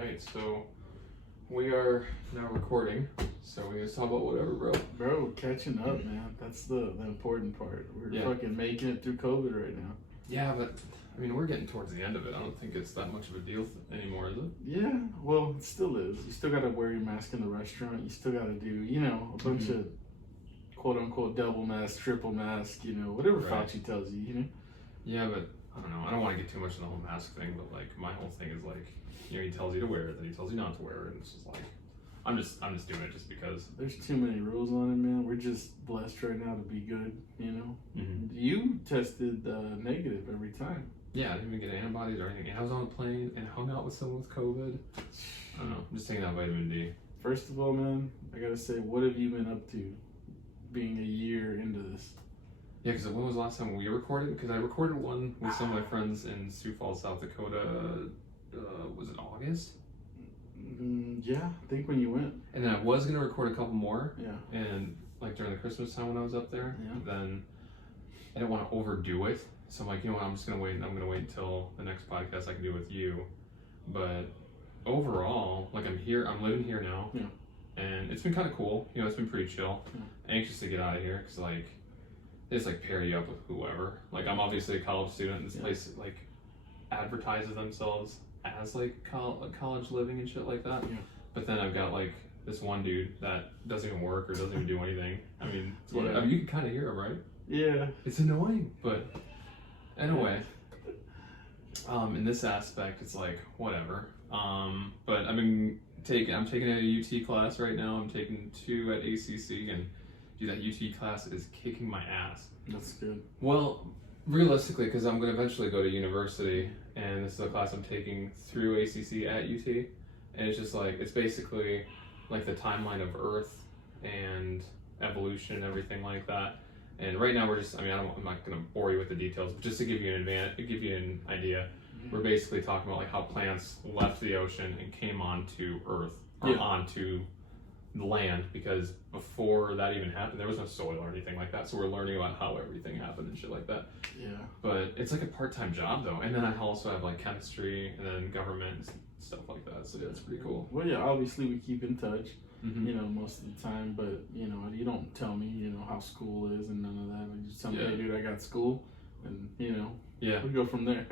Alright, so we are now recording, so we can talk about whatever, bro. Bro, catching up, man. That's the important part. We're fucking making it through COVID right now. Yeah, but I mean, we're getting towards the end of it. I don't think it's that much of a deal anymore, is it? Yeah, well, it still is. You still gotta wear your mask in the restaurant. You still gotta do, a bunch of quote unquote double mask, triple mask, whatever Fauci tells you, Yeah, but I don't know. I don't want to get too much in the whole mask thing, but like my whole thing is like, he tells you to wear it, then he tells you not to wear it, and it's just like, I'm just doing it just because. There's too many rules on it, man. We're just blessed right now to be good, You tested negative every time. Yeah, I didn't even get antibodies or anything. And I was on a plane and hung out with someone with COVID. I don't know. I'm just taking that vitamin D. First of all, man, I gotta say, what have you been up to being a year into this? Yeah, because when was the last time we recorded? Because I recorded one with some of my friends in Sioux Falls, South Dakota. Was it August? Yeah, I think when you went. And then I was going to record a couple more. Yeah. And like during the Christmas time when I was up there. Yeah. Then I didn't want to overdo it. So I'm like, you know what, I'm just going to wait. I'm going to wait until the next podcast I can do with you. But overall, like I'm living here now. Yeah. And it's been kind of cool. It's been pretty chill. Yeah. Anxious to get out of here because like, they just like pair you up with whoever. Like I'm obviously a college student, and this place like advertises themselves as like college living and shit like that. Yeah. But then I've got like this one dude that doesn't even work or doesn't even do anything. I mean, Yeah. I mean, you can kind of hear him, right? Yeah. It's annoying, but anyway. In this aspect, it's like whatever. But I'm taking a UT class right now. I'm taking 2 at ACC, and dude, that UT class is kicking my ass. That's good. Well, realistically, because I'm going to eventually go to university, and this is a class I'm taking through ACC at UT, and it's just like, it's basically like the timeline of Earth and evolution and everything like that. And right now we're just, I'm not going to bore you with the details, but just to give you an idea, we're basically talking about like how plants left the ocean and came onto Earth, or onto the land, because before that even happened, there was no soil or anything like that. So we're learning about how everything happened and shit like that. Yeah. But it's like a part-time job though. And then I also have like chemistry and then government and stuff like that. So yeah, it's pretty cool. Well, yeah, obviously we keep in touch, most of the time, but you don't tell me, how school is and none of that. Like, just tell me, hey dude, I got school, and we go from there.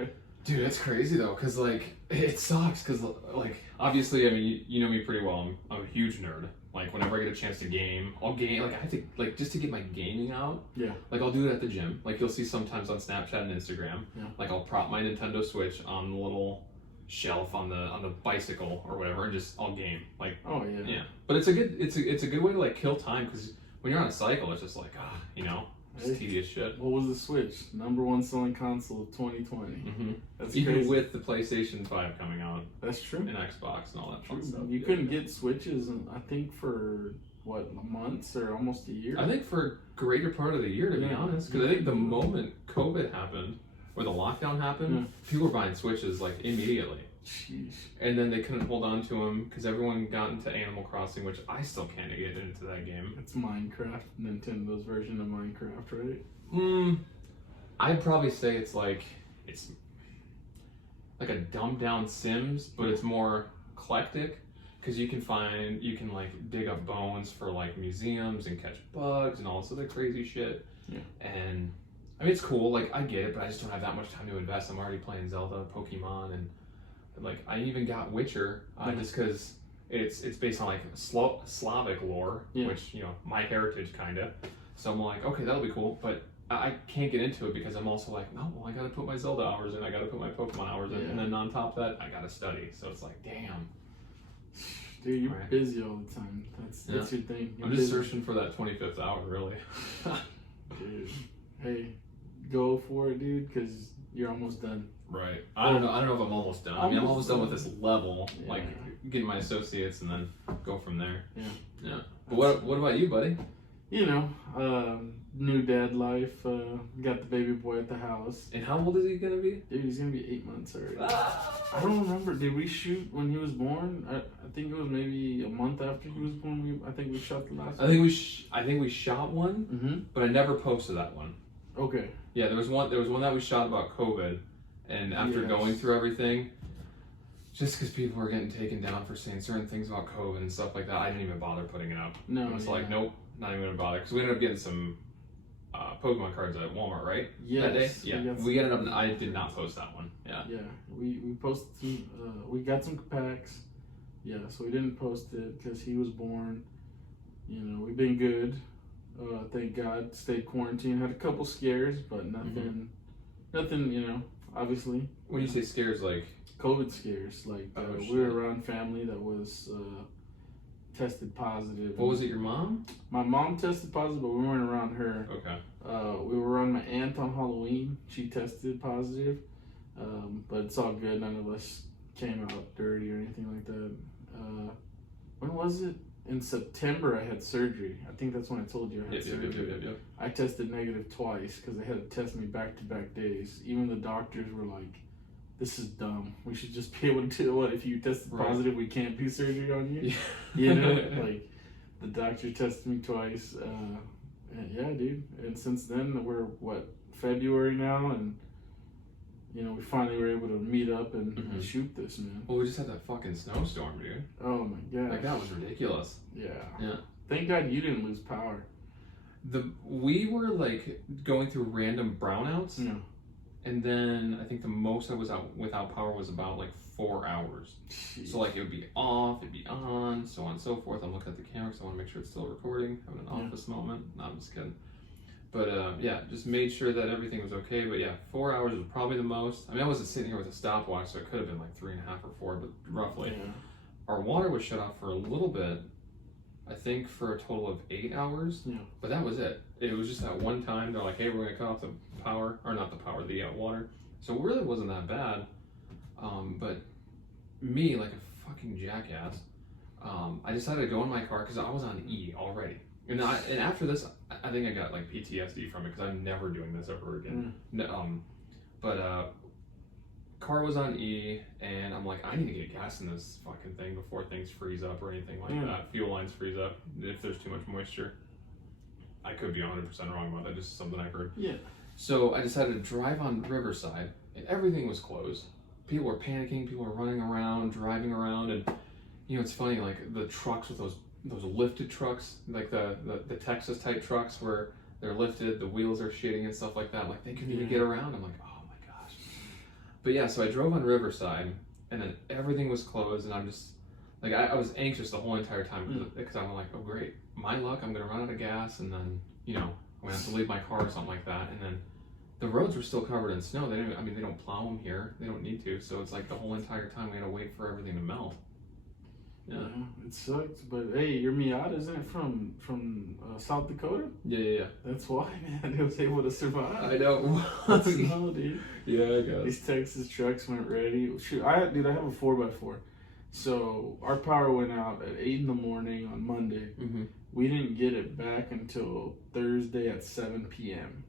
Dude, that's crazy though, because like it sucks, because like obviously, I mean, you know me pretty well. I'm a huge nerd. Like whenever I get a chance to game, I'll game. Like I have to, like, just to get my gaming out. Yeah. Like I'll do it at the gym. Like you'll see sometimes on Snapchat and Instagram. Yeah. Like I'll prop my Nintendo Switch on the little shelf on the bicycle or whatever, and just I'll game. Like yeah. But it's a good way to like kill time, because when you're on a cycle, it's just like just tedious shit. What was the Switch? #1 selling console of 2020. That's even crazy. with the PlayStation 5 coming out. That's true. And Xbox and all that fun stuff. You couldn't get Switches, I think, for months or almost a year. I think for a greater part of the year, to be honest, because I think the moment COVID happened, or the lockdown happened, people were buying Switches like immediately. Sheesh. And then they couldn't hold on to them because everyone got into Animal Crossing, which I still can't get into that game. It's Minecraft, Nintendo's version of Minecraft, right? I'd probably say it's like a dumbed down Sims, but it's more eclectic, because you can like dig up bones for like museums and catch bugs and all this other crazy shit. Yeah. And I mean, it's cool. Like I get it, but I just don't have that much time to invest. I'm already playing Zelda, Pokemon, and like I even got Witcher just because it's based on like Slavic lore, which my heritage kinda. So I'm like, okay, that'll be cool, but I can't get into it because I'm also like, no, well, I gotta put my Zelda hours in, I gotta put my Pokemon hours in, and then on top of that, I gotta study. So it's like, damn. Dude, you're busy all the time. That's your thing. I'm just searching for that 25th hour, really. Dude, hey, go for it, dude, because you're almost done. Right. I don't know if I'm almost done. I mean, I'm almost done with this level, like getting my associates and then go from there. Yeah. But what about you, buddy? New dad life. Got the baby boy at the house. And how old is he gonna be? Dude, he's gonna be 8 months already. I don't remember. Did we shoot when he was born? I think it was maybe a month after he was born. I think we shot the last one. I think we shot one, but I never posted that one. Okay. Yeah, there was one that we shot about COVID. And after going through everything, just because people were getting taken down for saying certain things about COVID and stuff like that, I didn't even bother putting it up. No, it's like, nope, not even gonna bother. Because we ended up getting some Pokemon cards at Walmart, right? Yes. That day? Yeah. We ended up, I did not post that one. Yeah. Yeah. We posted some, we got some packs. Yeah, so we didn't post it because he was born. You know, we've been good. Thank God. Stayed quarantined. Had a couple scares, but nothing, you know, obviously. When you say scares, like? COVID scares. Like, we were around family that was tested positive. What was it, your mom? My mom tested positive, but we weren't around her. Okay. We were around my aunt on Halloween. She tested positive. But it's all good. None of us came out dirty or anything like that. When was it? In September, I had surgery. I think that's when I told you I had surgery. Yep. I tested negative twice because they had to test me back-to-back days. Even the doctors were like, this is dumb. We should just be able to do what? If you tested positive, we can't do surgery on you? You know? Like, the doctor tested me twice. And yeah, dude. And since then, we're, February now? And, you know, we finally were able to meet up and shoot this, man. Well, we just had that fucking snowstorm, dude. Oh, my God. Like, that was ridiculous. Yeah. Yeah. Thank God you didn't lose power. We were, like, going through random brownouts. Yeah. And then I think the most I was out without power was about like 4 hours. Jeez. So like it would be off, it'd be on, so on and so forth. I'm looking at the camera because I want to make sure it's still recording. Having an office moment. No, I'm just kidding. But yeah, just made sure that everything was okay. But yeah, 4 hours was probably the most. I mean, I wasn't sitting here with a stopwatch, so it could have been like 3.5 or 4, but roughly. Yeah. Our water was shut off for a little bit. I think for a total of 8 hours. Yeah. But that was it. It was just that one time they're like, hey, we're gonna cut off the power, or not the power, the water. So it really wasn't that bad. But me, like a fucking jackass, I decided to go in my car because I was on E already. And after this, I think I got like PTSD from it because I'm never doing this ever again. Car was on E, and I'm like, I need to get gas in this fucking thing before things freeze up or anything like that. Fuel lines freeze up if there's too much moisture. I could be 100% wrong about that, just something I've heard. Yeah. So I decided to drive on Riverside, and everything was closed. People were panicking, people were running around, driving around, and you know, it's funny, like the trucks with those lifted trucks, like the Texas type trucks where they're lifted, the wheels are shitting and stuff like that, like they couldn't even get around. I'm like, oh my gosh. But yeah, so I drove on Riverside, and then everything was closed, and I'm just, like, I was anxious the whole entire time because I'm like, oh great, my luck, I'm gonna run out of gas, and then, you know, I'm gonna have to leave my car or something like that. And then the roads were still covered in snow. They don't plow them here. They don't need to. So it's like the whole entire time we had to wait for everything to melt. Yeah, it sucks. But hey, your Miata, isn't it from South Dakota? Yeah. That's why, man, it was able to survive. I know. Snow, dude. Yeah, I guess. These Texas trucks weren't ready. Shoot, I have a 4x4. So our power went out at 8 in the morning on Monday. We didn't get it back until Thursday at 7 p.m.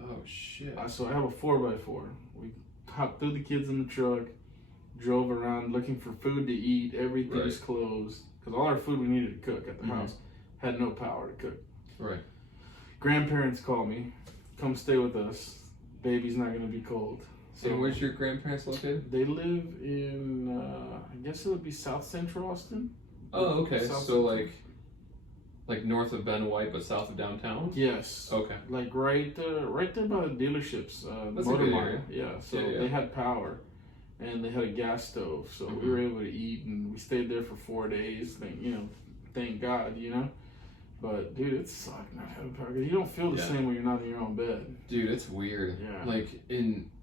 Oh shit! So I have a 4x4. We hopped through the kids in the truck, drove around looking for food to eat. Everything's closed because all our food we needed to cook at the house had no power to cook. Right. Grandparents call me, come stay with us. Baby's not gonna be cold. So where's your grandparents located? They live in, I guess it would be South Central Austin. Oh, okay. So like north of Ben White, but south of downtown? Yes. Okay. Like right there by the dealerships. That's Motor a good Mile. area. Yeah. So they had power, and they had a gas stove, so we were able to eat, and we stayed there for 4 days. Thank God, you know. But dude, it sucked not having power. You don't feel the same when you're not in your own bed. Dude, it's weird. Yeah. Like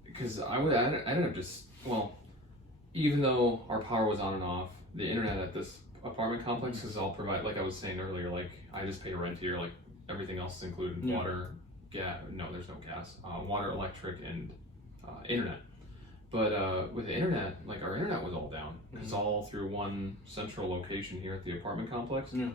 because I ended up just, well, even though our power was on and off, the internet at this apartment complex is all provided, like I was saying earlier, like I just pay rent here, like everything else is included, water, gas, no, there's no gas, water, electric, and internet. But with the internet, like our internet was all down. It's all through one central location here at the apartment complex. Yeah.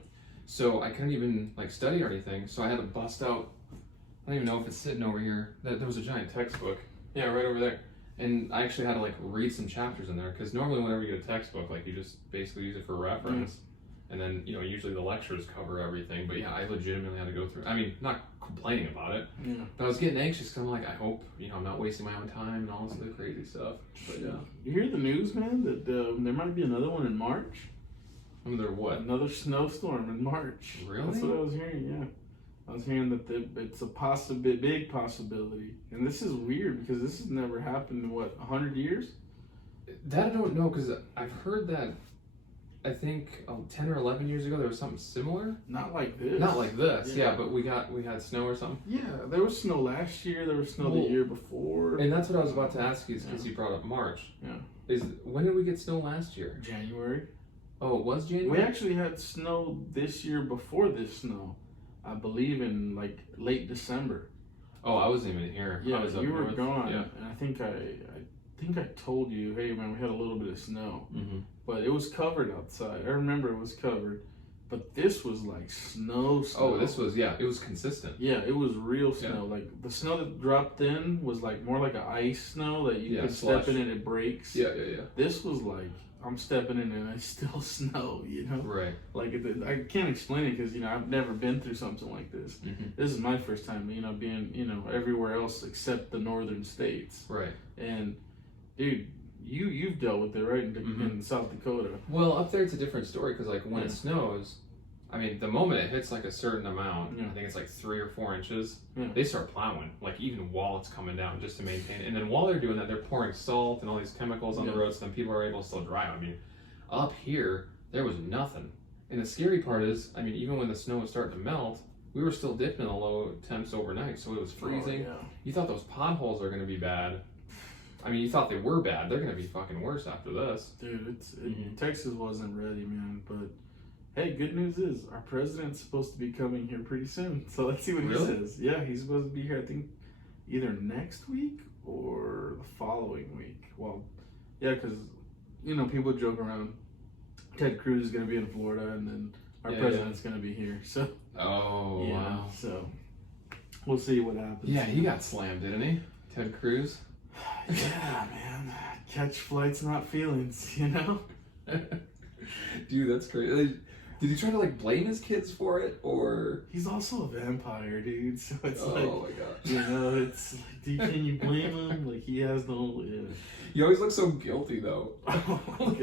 So I couldn't even like study or anything, so I had to bust out, I don't even know if it's sitting over here, there was a giant textbook. Yeah, right over there. And I actually had to like read some chapters in there because normally whenever you get a textbook, like you just basically use it for reference. And then, you know, usually the lectures cover everything. But yeah, I legitimately had to go through. I mean, not complaining about it. Yeah. But I was getting anxious because I'm like, I hope, you know, I'm not wasting my own time and all this other crazy stuff. But yeah. You hear the news, man, that there might be another one in March? There what? Another snowstorm in March. Really? That's what I was hearing, yeah. I was hearing that it's a big possibility. And this is weird because this has never happened in, 100 years? That I don't know, because I've heard that, I think 10 or 11 years ago there was something similar. Not like this. Not like this, yeah, but we had snow or something. Yeah, there was snow last year, there was snow the year before. And that's what I was about to ask you, because you brought up March. Yeah. When did we get snow last year? January. Oh, it was January? We actually had snow this year before this snow. I believe in like late December. Oh, I wasn't even here. Yeah, I was up you were north. gone. Yeah. And I think I told you, hey man, we had a little bit of snow. Mm-hmm. But it was covered outside. I remember it was covered. But this was like snow. Oh, this was, yeah, it was consistent. Yeah, it was real snow. Like the snow that dropped in was like more like a ice snow that you could step in and it breaks. Yeah. This was like, I'm stepping in and it's still snow, you know? Right. Like, I can't explain it because, you know, I've never been through something like this. Mm-hmm. This is my first time, you know, being, you know, everywhere else except the northern states. Right. And, dude, you've dealt with it, right, in South Dakota. Well, up there it's a different story because, like, when it snows, I mean, the moment it hits, like, a certain amount, I think it's, like, 3 or 4 inches, they start plowing, like, even while it's coming down just to maintain it. And then while they're doing that, they're pouring salt and all these chemicals on the roads, so then people are able to still drive. I mean, up here, there was nothing. And the scary part is, I mean, even when the snow was starting to melt, we were still dipping in the low temps overnight, so it was freezing. Oh, yeah. You thought those potholes are going to be bad. I mean, you thought they were bad. They're going to be fucking worse after this. Dude, Texas wasn't ready, man, but... Hey, good news is our president's supposed to be coming here pretty soon. So let's see what he says. Yeah, he's supposed to be here, I think, either next week or the following week. Well, yeah, because, you know, people joke around. Ted Cruz is going to be in Florida, and then our president's going to be here. So, wow. So we'll see what happens. Yeah, he got slammed, didn't he? Ted Cruz? Yeah, man. Catch flights, not feelings, you know? Dude, that's crazy. Did he try to, like, blame his kids for it, or...? He's also a vampire, dude, so it's my God. You know, it's like, can you blame him? Like, he has no... He always looks so guilty, though. Oh, my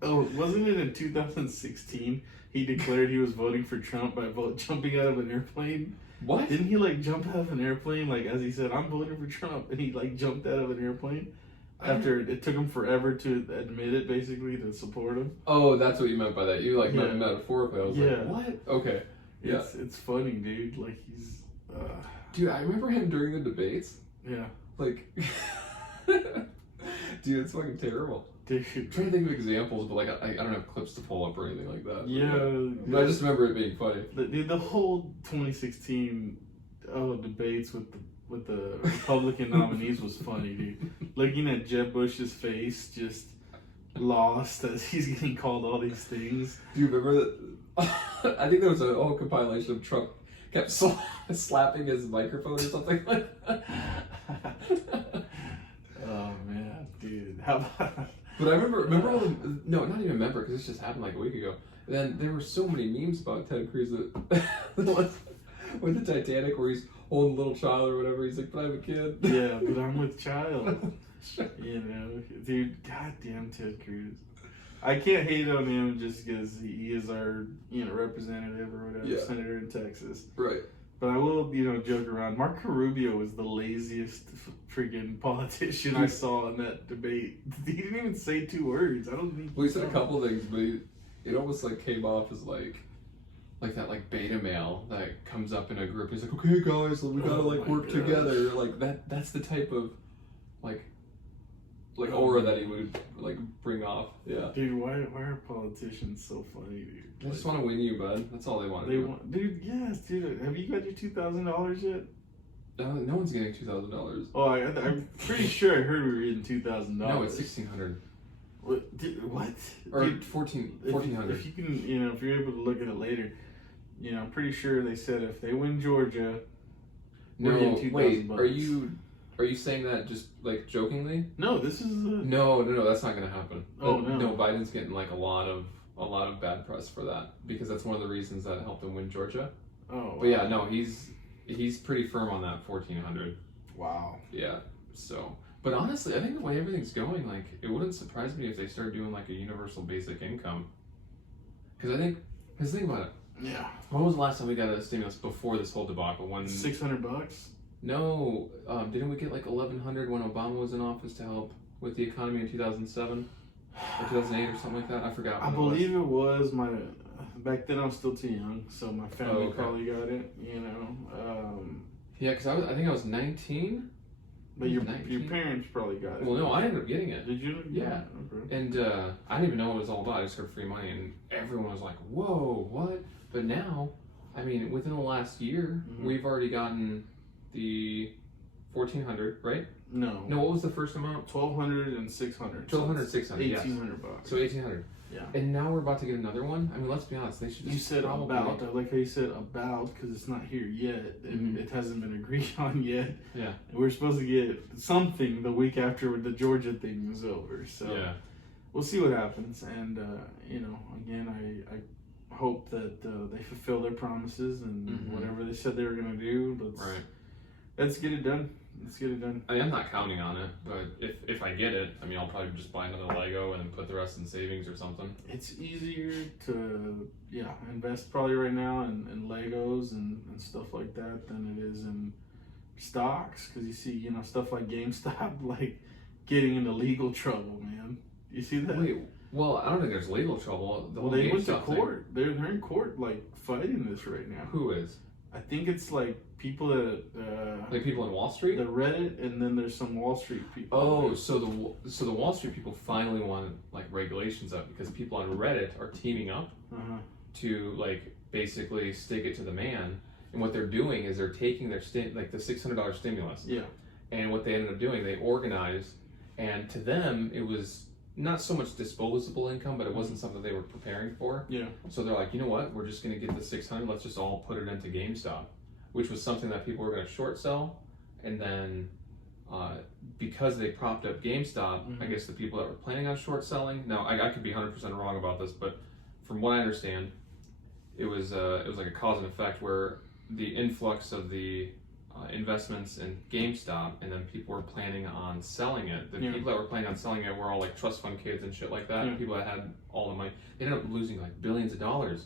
God. Wasn't it in 2016 he declared he was voting for Trump by jumping out of an airplane? What? Didn't he, like, jump out of an airplane, like, as he said, I'm voting for Trump, and he, like, jumped out of an airplane? After it took him forever to admit it, basically, to support him. Oh, that's what you meant by that. You, like, meant metaphorically. I was like, what? Okay. Yeah. It's funny, dude. Like, he's... Dude, I remember him during the debates. Yeah. Like... Dude, it's fucking terrible. Dude. I'm trying to think of examples, but, like, I don't have clips to pull up or anything like that. Yeah. But I just remember it being funny. Dude, the whole 2016 debates with the Republican nominees was funny, dude. Looking at Jeb Bush's face, just lost as he's getting called all these things. Do you remember that? I think there was a whole compilation of Trump kept slapping his microphone or something like that. Oh man, dude. How about... But I remember all the, no, not even remember, because this just happened like a week ago. And then there were so many memes about Ted Cruz that with the Titanic where he's holding a little child or whatever. He's like, but I have a kid. Yeah, but I'm with child. You know, dude, goddamn Ted Cruz. I can't hate on him just because he is our, you know, representative or whatever, senator in Texas. Right. But I will, you know, joke around. Marco Rubio was the laziest freaking politician I saw in that debate. He didn't even say 2 words. I don't think. Well, he said a couple things, but it almost like came off as like that like beta male that comes up in a group. He's like, okay, guys, we gotta like work together. Like that's the type of like aura that he would like bring off. Yeah. Dude, why are politicians so funny, dude? They just want to win you, bud. That's all they want to do. Dude, yes, dude. Have you got your $2,000 yet? No one's getting $2,000. Oh, I'm pretty sure I heard we were getting $2,000. No, it's $1,600. What? Or dude, $1,400. If you can, you know, if you're able to look at it later, you know, I'm pretty sure they said if they win Georgia, we're getting $2,000. Are you saying that just like jokingly? No, this is No, that's not gonna happen. Oh no. No, Biden's getting like a lot of a lot of bad press for that because that's one of the reasons that helped him win Georgia. Oh, but yeah, no, he's pretty firm on that 1,400. Wow. Yeah. So, but honestly, I think the way everything's going, like, it wouldn't surprise me if they start doing like a universal basic income. Because think about it. Yeah. When was the last time we got a stimulus before this whole debacle? When $600? No, didn't we get like 1,100 when Obama was in office to help with the economy in 2007 or 2008 or something like that? I forgot. I believe it was my. Back then I was still too young, so my family probably got it. You know. Yeah, because I think I was 19. But your parents probably got it. Well, no, I ended up getting it. Did you? Yeah. Okay. And I didn't even know what it was all about. I just heard free money, and everyone was like, "Whoa, what?" But now, I mean, within the last year, we've already gotten the 1,400, right? No. No, what was the first amount? 1,200 and 600. 1,200, 600. $1,800. So 1,800. Yeah. And now we're about to get another one. I mean, let's be honest. They should. Just you said about. I like how you said about because it's not here yet, and it hasn't been agreed on yet. Yeah. And we're supposed to get something the week after the Georgia thing is over. So yeah, we'll see what happens. And you know, again, I hope that they fulfill their promises and whatever they said they were going to do. Let's get it done. Let's get it done. I mean, I'm not counting on it, but if I get it, I mean, I'll probably just buy another Lego and then put the rest in savings or something. It's easier to, invest probably right now in Legos and stuff like that than it is in stocks. Because you see, stuff like GameStop, like getting into legal trouble, man. You see that? Wait, well, I don't think there's legal trouble. They went to court. They're in court, like, fighting this right now. Who is? I think it's like people that like people in Wall Street, the Reddit, and then there's some Wall Street people. Oh, so the Wall Street people finally want like regulations up because people on Reddit are teaming up to like basically stick it to the man. And what they're doing is they're taking their like the $600 stimulus. Yeah. And what they ended up doing, they organized, and to them it was not so much disposable income, but it wasn't something they were preparing for. Yeah. So they're like, you know what? We're just going to get the 600. Let's just all put it into GameStop, which was something that people were going to short sell. And then because they propped up GameStop, I guess the people that were planning on short selling. Now I could be 100% wrong about this, but from what I understand, it was like a cause and effect where the influx of the investments in GameStop, and then people were planning on selling it. The people that were planning on selling it were all like trust fund kids and shit like that. People that had all the money. They ended up losing like billions of dollars.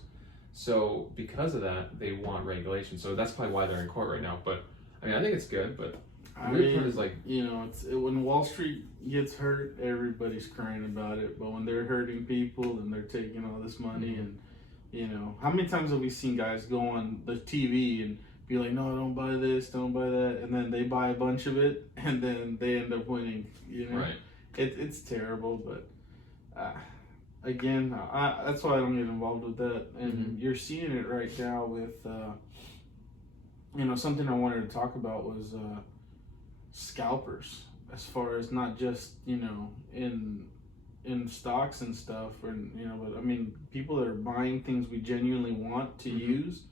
So because of that, they want regulation. So that's probably why they're in court right now. But I mean, I think it's good. But the weird part is like, when Wall Street gets hurt, everybody's crying about it. But when they're hurting people and they're taking all this money, and how many times have we seen guys go on the TV and be like, no, don't buy this, don't buy that, and then they buy a bunch of it, and then they end up winning. Right. It's terrible, but again, that's why I don't get involved with that. And you're seeing it right now with, something I wanted to talk about was scalpers, as far as not just in stocks and stuff, or but I mean people that are buying things we genuinely want to use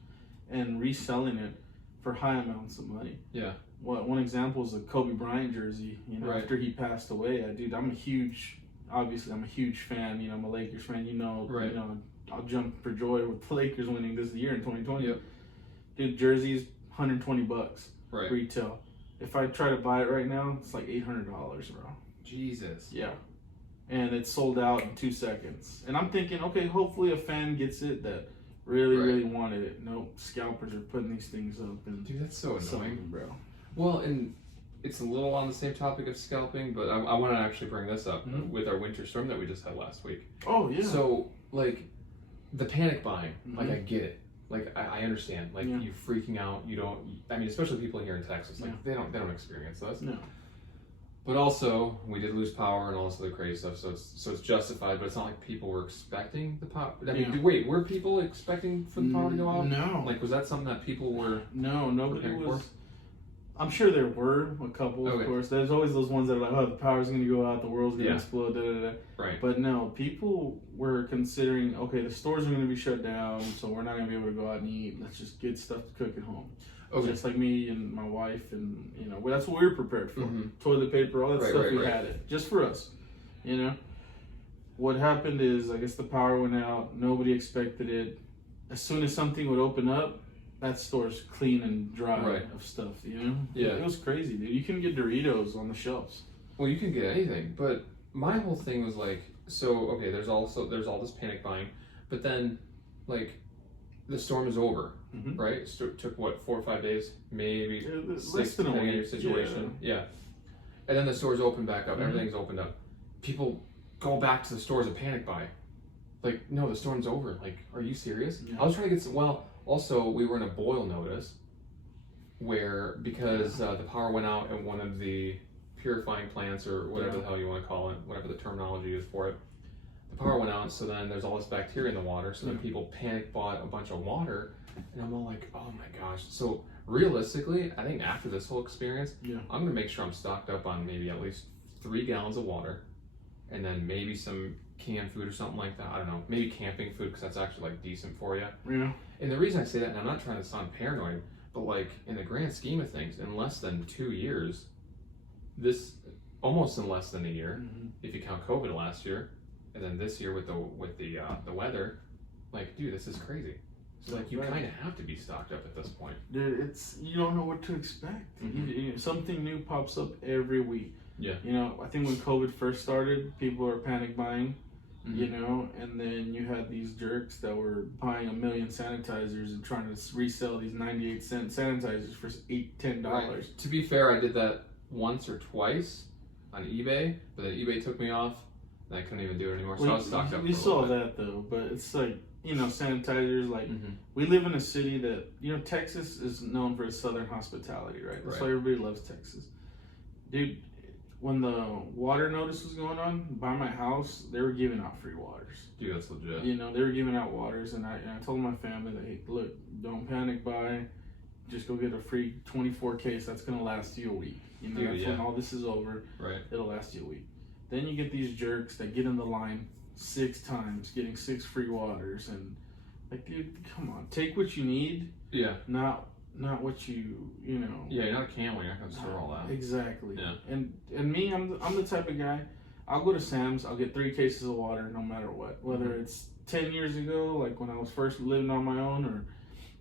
and reselling it for high amounts of money. Yeah. One example is the Kobe Bryant jersey. After he passed away, dude, I'm a huge fan. I'm a Lakers fan. I'll jump for joy with the Lakers winning this year in 2020. Yep. Dude, jersey's $120 right. retail. If I try to buy it right now, it's like $800, bro. Jesus. Yeah. And it's sold out in 2 seconds. And I'm thinking, okay, hopefully a fan gets it that really wanted it. Nope, scalpers are putting these things up. And dude, that's so annoying, bro. Well, and it's a little on the same topic of scalping, but I want to actually bring this up with our winter storm that we just had last week. Oh, yeah. So, like, the panic buying, like, I get it. Like, I understand. Like, you freaking out, you don't, I mean, especially people here in Texas, like, they don't experience this. No. But also, we did lose power and all this other crazy stuff, so it's justified. But it's not like people were expecting the power. I mean, wait, were people expecting for the power to go out? No. Like, was that something that people were? No, nobody was. I'm sure there were a couple, of course. There's always those ones that are like, oh, the power's going to go out, the world's going to explode, da da da. Right. But no, people were considering, okay, the stores are going to be shut down, so we're not going to be able to go out and eat. Let's just get stuff to cook at home. Okay. Just like me and my wife, and well, that's what we were prepared for. Toilet paper, all that stuff, we had it just for us, what happened is, I guess the power went out. Nobody expected it. As soon as something would open up, that store's clean and dry of stuff, you know? Yeah. It was crazy, dude. You can get Doritos on the shelves. Well, you can get anything, but my whole thing was like, so, okay, there's all this panic buying, but then, like, the storm is over, right? So it took, what, 4 or 5 days? Maybe 6, depending on your situation. Yeah. And then the stores open back up. Everything's opened up. People go back to the stores and panic buy. Like, no, the storm's over. Like, are you serious? Yeah. I was trying to get some, well, also, we were in a boil notice where, because the power went out at one of the purifying plants, or whatever the hell you want to call it, whatever the terminology is for it, the power went out, so then there's all this bacteria in the water, so then people panic bought a bunch of water, and I'm all like, oh my gosh. So realistically, I think after this whole experience, I'm gonna make sure I'm stocked up on maybe at least 3 gallons of water, and then maybe some canned food or something like that. I don't know, maybe camping food, because that's actually like decent for you. Yeah. And the reason I say that, and I'm not trying to sound paranoid, but like in the grand scheme of things, in less than 2 years, almost in less than a year, if you count COVID last year, and then this year with the weather, like, dude, this is crazy. So like, you kind of have to be stocked up at this point. Dude, you don't know what to expect. Something new pops up every week. Yeah. You know, I think when COVID first started, people were panic buying, you know, and then you had these jerks that were buying 1 million sanitizers and trying to resell these 98-cent sanitizers for $10. Right. To be fair, I did that once or twice on eBay, but then eBay took me off, and I couldn't even do it anymore. So I was stocked up. We saw that though, but it's like, you know, sanitizers. Like, we live in a city that, you know, Texas is known for its southern hospitality, right? That's why everybody loves Texas, dude. When the water notice was going on by my house, they were giving out free waters. Dude, that's legit. You know, they were giving out waters, and I told my family that, hey, look, don't panic buy. Just go get a free 24 case. That's gonna last you a week. You know, when all this is over, it'll last you a week. Then you get these jerks that get in the line 6 times, getting 6 free waters, and like, dude, come on, take what you need. Yeah. Not what you know. Yeah, you're not a camel. You're not gonna store all that. Exactly. Yeah. And me, I'm the type of guy. I'll go to Sam's. I'll get 3 cases of water, no matter what. Whether it's 10 years ago, like when I was first living on my own, or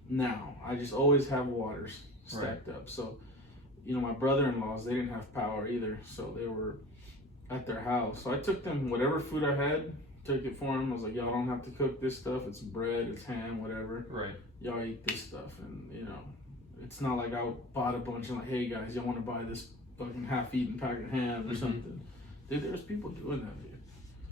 now. I just always have waters stacked up. So, you know, my brother-in-laws, they didn't have power either, so they were at their house. So I took them whatever food I had, took it for them. I was like, y'all don't have to cook this stuff. It's bread, it's ham, whatever. Right. Y'all eat this stuff, and you know. It's not like I bought a bunch and like, hey guys, y'all want to buy this fucking half-eaten pack of ham or something. Dude, there's people doing that, dude.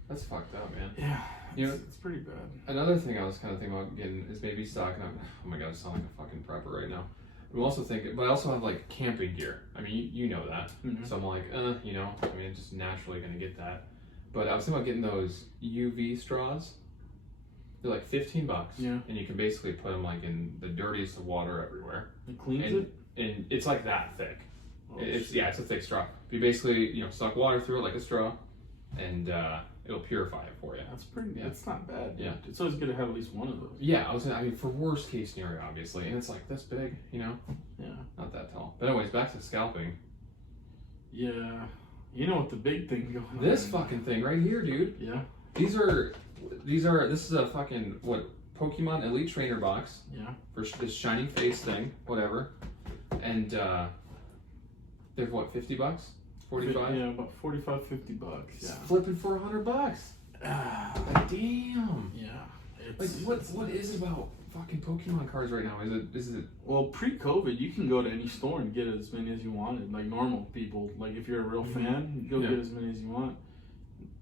That's fucked up, man. Yeah, you know, it's pretty bad. Another thing I was kind of thinking about getting is maybe stocking up. Oh my god, I sound like a fucking prepper right now. I'm also thinking, but I also have like camping gear. I mean, you know that. So I'm like, you know, I mean, it's just naturally gonna get that. But I was thinking about getting those UV straws. They're like $15, and you can basically put them like in the dirtiest of water everywhere. It cleans it, and it's like that thick. It's a thick straw. You basically suck water through it like a straw, and it'll purify it for you. That's pretty. That's not bad. Yeah, it's always good to have at least one of those. Yeah, I mean, for worst case scenario, obviously, and it's like this big, you know. Yeah, not that tall. But anyways, back to scalping. Yeah, you know what the big thing going on? This fucking thing right here, dude. Yeah. This is a fucking, Pokemon Elite Trainer box. Yeah. For this shiny face thing, whatever. And, they're what, $50? 45? Yeah, about $45, $50. Yeah. It's flipping for $100. Like, damn. Yeah. Like, what is it about fucking Pokemon cards right now? Is it? Well, pre-COVID, you can go to any store and get as many as you wanted. Like normal people, like if you're a real fan, you go get as many as you want.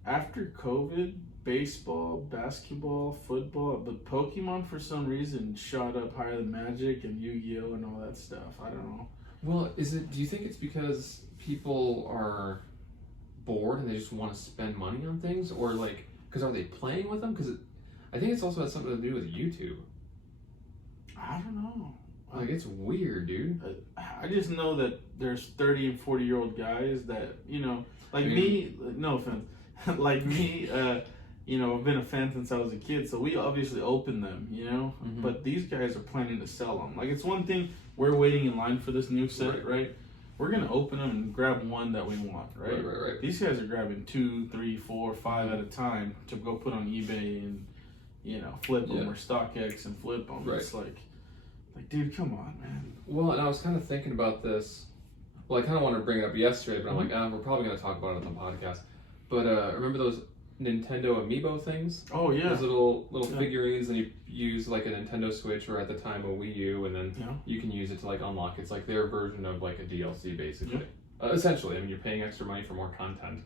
After COVID, baseball, basketball, football, but Pokemon for some reason shot up higher than Magic and Yu-Gi-Oh and all that stuff. I don't know. Well, do you think it's because people are bored and they just want to spend money on things, or like, because are they playing with them? Because I think it's also has something to do with YouTube. I don't know. Like, it's weird, dude. I just know that there's 30 and 40-year-old guys that, like me, no offense, like me, I've been a fan since I was a kid, so we obviously open them, but these guys are planning to sell them. Like, it's one thing, we're waiting in line for this new set, right? we're gonna open them and grab one that we want, right? Right. These guys are grabbing 2, 3, 4, 5 at a time to go put on eBay and, you know, flip them or StockX and flip them. Right. It's like, dude, come on, man. Well, and I was kind of thinking about this. Well, I kind of wanted to bring it up yesterday, but I'm like, we're probably going to talk about it on the podcast. But remember those Nintendo Amiibo things? Oh, yeah. Those little figurines, and you use like a Nintendo Switch or at the time a Wii U, and then you can use it to like unlock. It's like their version of like a DLC, basically. Essentially, I mean, you're paying extra money for more content.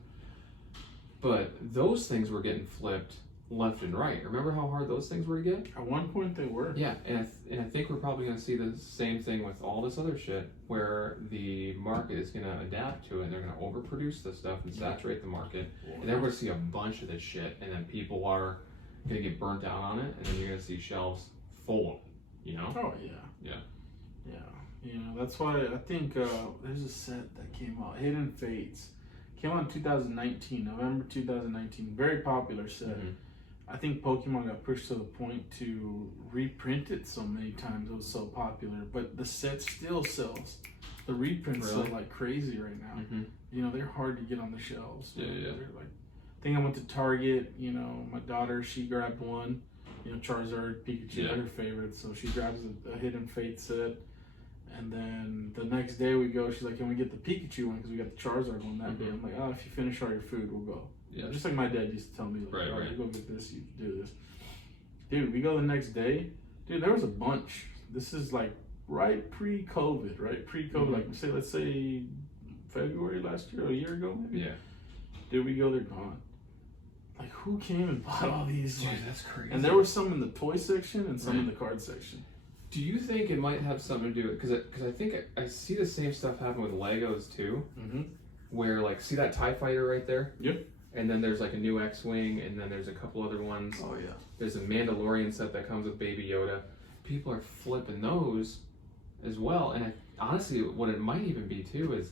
But those things were getting flipped left and right. Remember how hard those things were to get? At one point they were. Yeah, and I think we're probably going to see the same thing with all this other shit, where the market is going to adapt to it, and they're going to overproduce this stuff and saturate the market, and then we're going to see a bunch of this shit, and then people are going to get burnt out on it, and then you're going to see shelves full of it, you know? Oh, yeah. You know, that's why I think there's a set that came out, Hidden Fates. Came out in 2019, November 2019. Very popular set. Mm-hmm. I think Pokemon got pushed to the point to reprint it so many times. It was so popular, but the set still sells. The reprints sell like crazy right now. Mm-hmm. You know, they're hard to get on the shelves. Yeah. They're like, I think I went to Target. You know, my daughter, she grabbed one. You know, Charizard, Pikachu, her favorite. So she grabs a Hidden Fate set. And then the next day we go, she's like, can we get the Pikachu one? Because we got the Charizard one that day. I'm like, if you finish all your food, we'll go. Yeah. Just like my dad used to tell me, like, you go get this, you do this. Dude, we go the next day. Dude, there was a bunch. This is like right pre-COVID, right? Pre-COVID, like let's say February last year, or a year ago maybe? Yeah. Dude, we go, they're gone. Like, who came and bought all these? Dude, that's crazy. And there were some in the toy section and some in the card section. Do you think it might have something to do with it? Because I think I see the same stuff happen with Legos too, where like, see that TIE fighter right there? Yep. And then there's like a new X-Wing, and then there's a couple other ones. Oh yeah. There's a Mandalorian set that comes with Baby Yoda. People are flipping those as well. And honestly, what it might even be too is,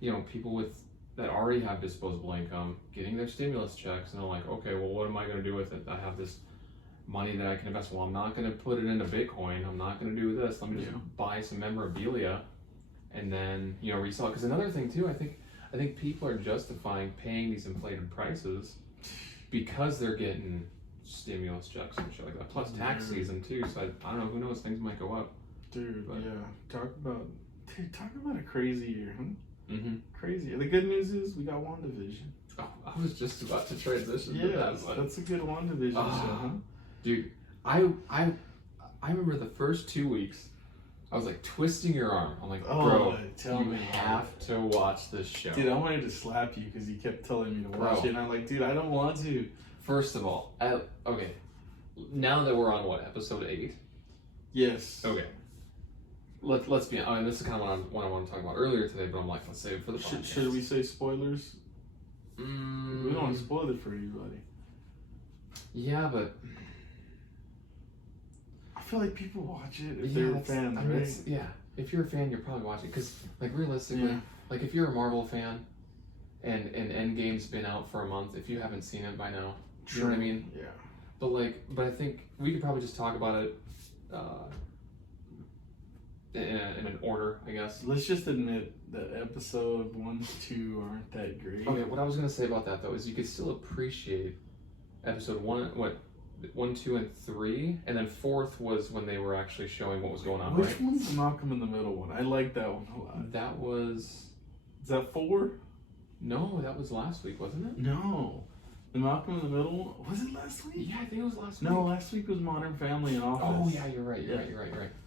you know, people that already have disposable income getting their stimulus checks, and they're like, okay, well, what am I going to do with it? I have this money that I can invest. Well, I'm not going to put it into Bitcoin. I'm not going to do this. Let me just buy some memorabilia and then, you know, resell it. Because another thing too, I think people are justifying paying these inflated prices because they're getting stimulus checks and shit like that. Plus tax season too. So I don't know. Who knows? Things might go up. Dude, talk about a crazy year, huh? Mm-hmm. Crazy. The good news is we got WandaVision. Oh, I was just about to transition. Yeah, that's a good WandaVision show, huh? Dude, I remember the first 2 weeks, I was like twisting your arm. I'm like, bro, you have to watch this show. Dude, I wanted to slap you because you kept telling me to watch it, and I'm like, dude, I don't want to. First of all, okay, now that we're on episode 8? Yes. Okay. Let's be honest. I mean, this is kind of what I want to talk about earlier today, but I'm like, let's save it for the podcast. Should we say spoilers? We don't want to spoil it for anybody. Yeah, but I feel like people watch it if they're fans, right? If you're a fan, you're probably watching it. Because, like, realistically, like, if you're a Marvel fan and Endgame's been out for a month, if you haven't seen it by now, you know what I mean? Yeah. But I think we could probably just talk about it in an order, I guess. Let's just admit that episode 1 to 2 aren't that great. Okay, what I was going to say about that, though, is you could still appreciate episode 1, 2, and 3, and then 4th was when they were actually showing what was going on. Which one's the Malcolm in the Middle one? I like that one a lot. That was... Is that 4? No, that was last week, wasn't it? No. The Malcolm in the Middle one? Was it last week? Yeah, I think it was last week. No, last week was Modern Family and Office. Oh, yeah, you're right.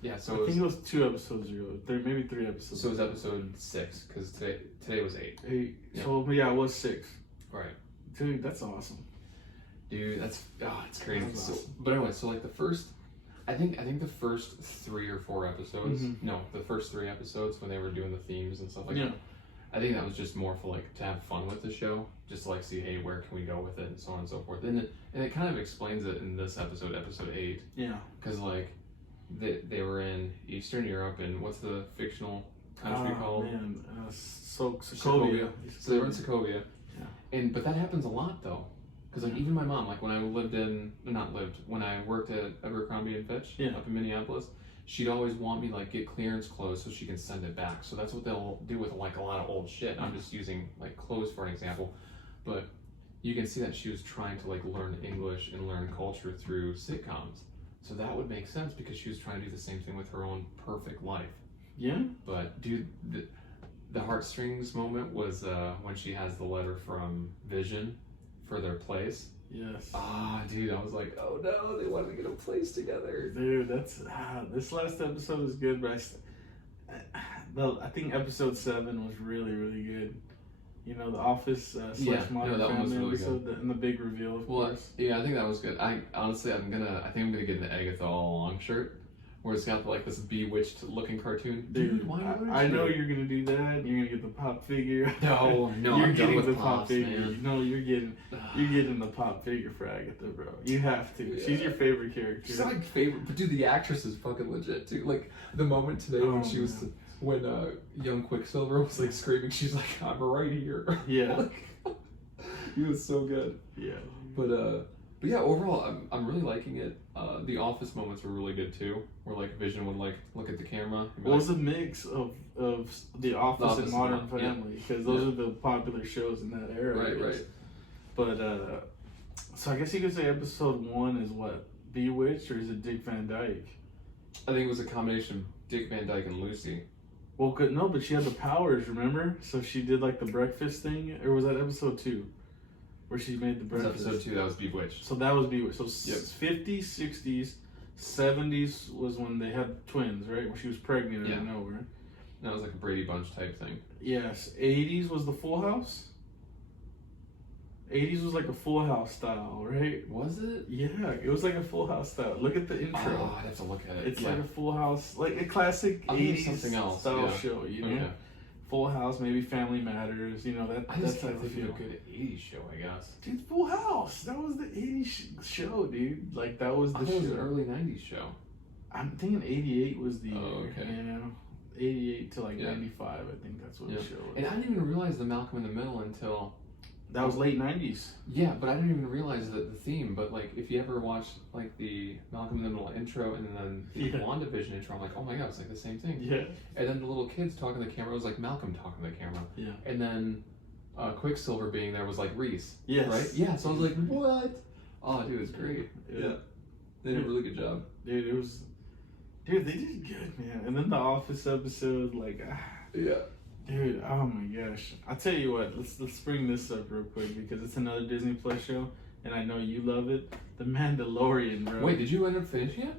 Yeah, so I think it was 2 episodes ago. Maybe 3 episodes. So it was episode 6, because today was 8. 8. Yeah. So, yeah, it was 6. Right. Dude, that's awesome. Dude, it's crazy. That's awesome. But anyway, so like the first, I think the first 3 or 4 episodes. No, the first 3 episodes when they were doing the themes and stuff like that. I think that was just more for like to have fun with the show, just to like see, hey, where can we go with it, and so on and so forth. And it kind of explains it in this episode 8. Yeah. Because like they were in Eastern Europe, and what's the fictional country called? Sokovia. So they were in Sokovia. Yeah. But that happens a lot though. Because like even my mom, like when I worked at Abercrombie and Fitch up in Minneapolis, she'd always want me like get clearance clothes so she can send it back. So that's what they'll do with like a lot of old shit. I'm just using like clothes for an example, but you can see that she was trying to like learn English and learn culture through sitcoms. So that would make sense because she was trying to do the same thing with her own perfect life. Yeah. But dude, the heartstrings moment was when she has the letter from Vision for their place. Yes. Ah, dude, I was like, oh no, they wanted to get a place together. Dude, that's this last episode is good, but I think episode 7 was really, really good. You know, the Office / Modern Family really episode, and the big reveal, of course. Yeah, I think that was good. I think I'm gonna get an Agatha all along shirt, where it's got like this bewitched looking cartoon. Dude, I know you're gonna do that. You're gonna get the pop figure. No, you're I'm getting done with the pop pops, figure. man. No, you're getting the pop figure for Agatha, bro. You have to. Yeah. She's your favorite character. She's my favorite, but dude, the actress is fucking legit too. Like the moment today when young Quicksilver was like screaming, she's like, "I'm right here." Yeah. Like, he was so good. Yeah. But yeah, overall, I'm really liking it. The Office moments were really good too, where like Vision would like look at the camera. What was a mix of The Office and Modern Family, because those are the popular shows in that era. Right. But so I guess you could say episode 1 is what, Bewitched, or is it Dick Van Dyke? I think it was a combination of Dick Van Dyke and Lucy. Well, no, but she had the powers, remember? So she did like the breakfast thing, or was that episode 2? Where she made the breakfast? That was episode 2, that was Bewitched. So that was Bewitched. So 50s, 60s, 70s was when they had twins, right? When she was pregnant out of nowhere. That was like a Brady Bunch type thing. Yes. 80s was the Full House? 80s was like a Full House style, right? Was it? Yeah, it was like a Full House style. Look at the intro. Oh, I'd have to look at it. It's like a Full House, like a classic 80s style show, you know? Okay. Full House, maybe Family Matters, you know, that type of feel. A good 80s show, I guess. Dude, Full House, that was the 80s show, dude. Like, that was the show. I thought it was an early 90s show. I'm thinking 88 was the year. Okay. Yeah. 88 to like 95, I think that's what the show was. And I didn't even realize the Malcolm in the Middle until... That was late 90s. Yeah, but I didn't even realize the theme. But like, if you ever watch like the Malcolm in the Middle intro and then the WandaVision intro, I'm like, oh my god, it's like the same thing. Yeah. And then the little kids talking to the camera, it was like Malcolm talking to the camera. Yeah. And then Quicksilver being there was like Reese. Yes. Right? Yeah, so I was like, what? Oh, dude, it's great. Yeah. They did a really good job. Dude, they did good, man. And then the Office episode, like, yeah. Dude, oh my gosh. I'll tell you what, let's bring this up real quick because it's another Disney Plus show and I know you love it. The Mandalorian, bro. Wait, did you end up finishing it?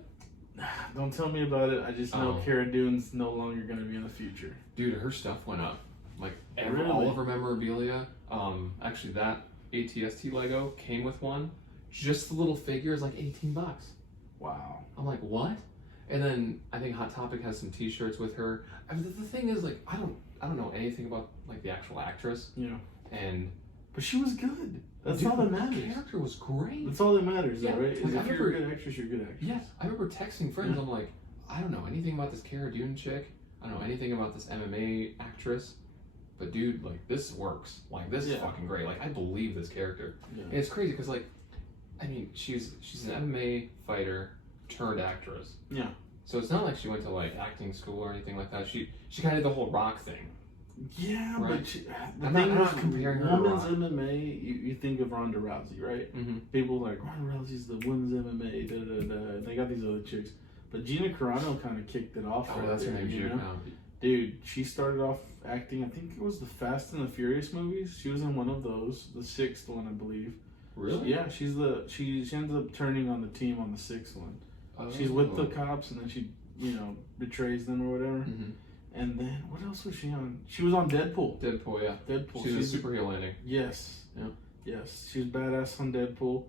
Don't tell me about it. I just know Cara Dune's no longer going to be in the future. Dude, her stuff went up. Like, really? All of her memorabilia. Actually, that ATST Lego came with one. Just the little figure is like $18. Wow. I'm like, what? And then I think Hot Topic has some T-shirts with her. I mean, the thing is, like, I don't know anything about like the actual actress. Yeah. But she was good. That's all that matters. The character was great. That's all that matters, though, right? Like, if you're a good actress, you're a good actress. Yes. I remember texting friends. I'm like, I don't know anything about this Cara Dune chick. I don't know anything about this MMA actress. But dude, like, this works. Like, this is fucking great. Like, I believe this character. Yeah. And it's crazy because, like, I mean, she's an MMA fighter turned actress. Yeah. So it's not like she went to like acting school or anything like that. She kind of did the whole Rock thing. Yeah, right? But I'm not comparing her to women's Rock. MMA. You think of Ronda Rousey, right? Mm-hmm. People are like Ronda Rousey's the women's MMA. Da, da, da. They got these other chicks, but Gina Carano kind of kicked it off. Oh, that's her name, Gina Carano. Dude, she started off acting. I think it was the Fast and the Furious movies. She was in one of those, the 6th one, I believe. Really? Yeah, she ends up turning on the team on the 6th one. Oh. She's with the cops, and then she, betrays them or whatever. Mm-hmm. And then, what else was she on? She was on Deadpool. Deadpool, yeah. Deadpool. She's a superhero landing. Yes. Yeah. Yes. She's badass on Deadpool.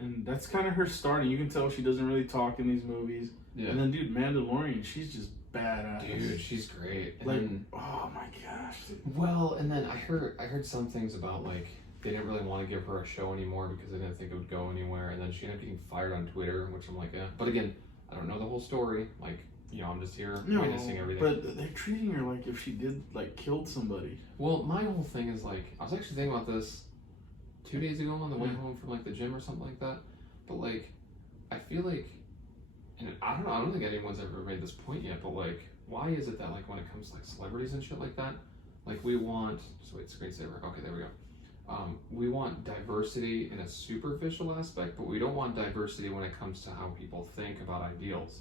And that's kind of her starting. You can tell she doesn't really talk in these movies. Yeah. And then, dude, Mandalorian, she's just badass. Dude, she's great. And like, then, oh my gosh. Dude. Well, and then I heard some things about, like, they didn't really want to give her a show anymore because they didn't think it would go anywhere. And then she ended up getting fired on Twitter, which I'm like, yeah. But again, I don't know the whole story. Like, I'm just here witnessing everything. But they're treating her like if she did, like, killed somebody. Well, my whole thing is, like, I was actually thinking about this 2 days ago on the way home from, like, the gym or something like that. But, like, I feel like and I don't know, I don't think anyone's ever made this point yet, but like, why is it that like when it comes to like celebrities and shit like that, like we want, so wait, screensaver, okay, there we go. We want diversity in a superficial aspect, but we don't want diversity when it comes to how people think about ideals.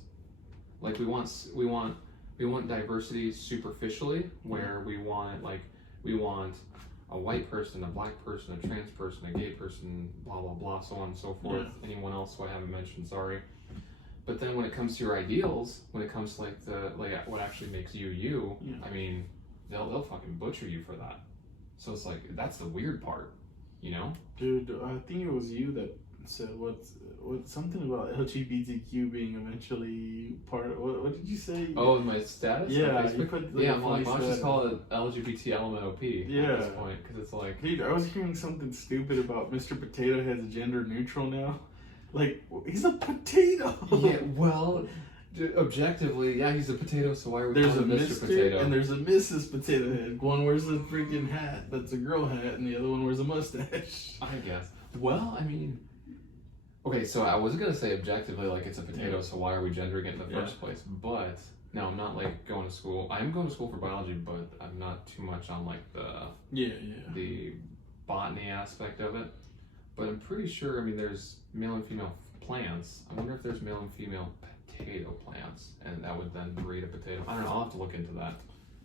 Like we want diversity superficially, where we want a white person, a black person, a trans person, a gay person, blah blah blah, so on and so forth. Yeah. Anyone else who I haven't mentioned, sorry. But then when it comes to your ideals, when it comes to like what actually makes you you, yeah. I mean, they'll fucking butcher you for that. So it's like, that's the weird part, you know? Dude, I think it was you that said what something about LGBTQ being eventually part of, what did you say? Oh, my status? Yeah, you put yeah, I'm like, why don't you just call it LGBT LMNOP at this point? Because it's like... Dude, I was hearing something stupid about Mr. Potato Head's gender neutral now. Like, he's a potato! Yeah, well... Objectively, yeah, he's a potato, so why are we calling him Mr. Potato? And there's a Mrs. Potato Head. One wears a freaking hat that's a girl hat, and the other one wears a mustache. I guess. Well, I mean... Okay, so I was going to say objectively, like, it's a potato, so why are we gendering it in the first place? But, no, I'm not, like, going to school. I am going to school for biology, but I'm not too much on, like, the botany aspect of it. But I'm pretty sure, I mean, there's male and female plants. I wonder if there's male and female potato plants, and that would then breed a potato. I don't know, I'll have to look into that.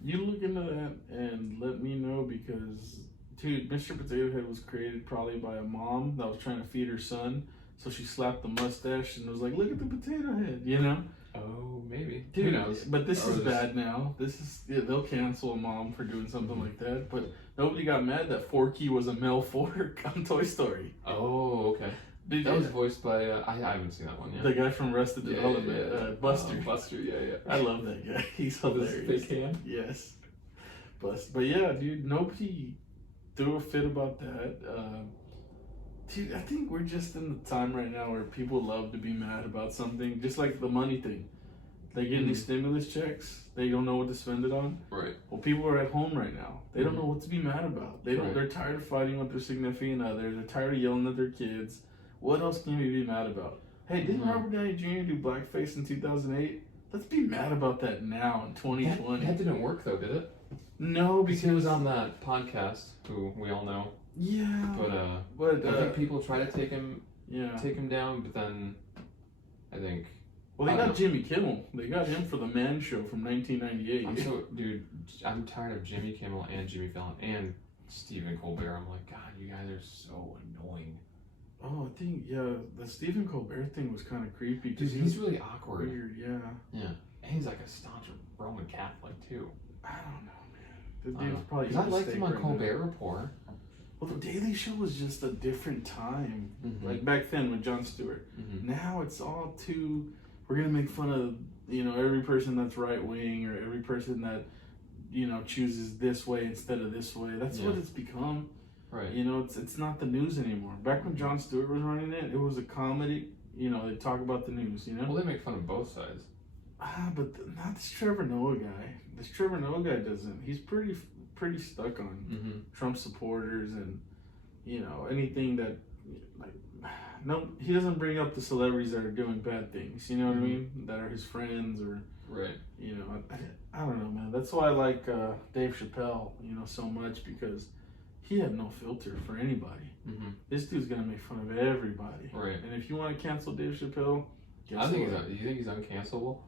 You look into that and let me know, because, dude, Mr. Potato Head was created probably by a mom that was trying to feed her son, so she slapped the mustache and was like, look at the potato head, you know? Oh, maybe. Dude, who knows? But this is bad now. This is, they'll cancel a mom for doing something like that, but nobody got mad that Forky was a male fork on Toy Story. Oh, okay. Dude, that was voiced by, I haven't seen that one yet. The guy from Arrested Development, Buster. Buster, yeah. I love that guy. He's hilarious. His fake hand? Yes. But yeah, dude, nobody threw a fit about that. Dude, I think we're just in the time right now where people love to be mad about something, just like the money thing. They get these stimulus checks, they don't know what to spend it on. Right. Well, people are at home right now. They don't know what to be mad about. They're tired of fighting with their significant other. They're tired of yelling at their kids. What else can you be mad about? Hey, didn't Robert Downey Jr. do blackface in 2008? Let's be mad about that now in 2020. That didn't work though, did it? No, because he was on that podcast, who we all know. Yeah. But I think people try to take him down, but then I think... Well, they got Jimmy Kimmel. They got him for the Man Show from 1998. Dude, I'm tired of Jimmy Kimmel and Jimmy Fallon and Stephen Colbert. I'm like, God, you guys are so annoying. Oh, I think, the Stephen Colbert thing was kind of creepy. Dude, he's really awkward. Weird, yeah. And he's like a staunch Roman Catholic, too. I don't know, man. The dude's probably... Because I liked him on Colbert Report. Well, The Daily Show was just a different time. Like back then with Jon Stewart. Now it's all too... We're going to make fun of, every person that's right-wing or every person that, chooses this way instead of this way. That's what it's become. Right. It's not the news anymore. Back when Jon Stewart was running it was a comedy. They talk about the news, Well, they make fun of both sides. But not this Trevor Noah guy. This Trevor Noah guy doesn't. He's pretty stuck on Trump supporters and, anything that, no, he doesn't bring up the celebrities that are doing bad things, you know what I mean? That are his friends or, right. I don't know, man. That's why I like Dave Chappelle, so much, because he had no filter for anybody. This dude's gonna make fun of everybody. Right. And if you want to cancel Dave Chappelle, do you think he's uncancelable?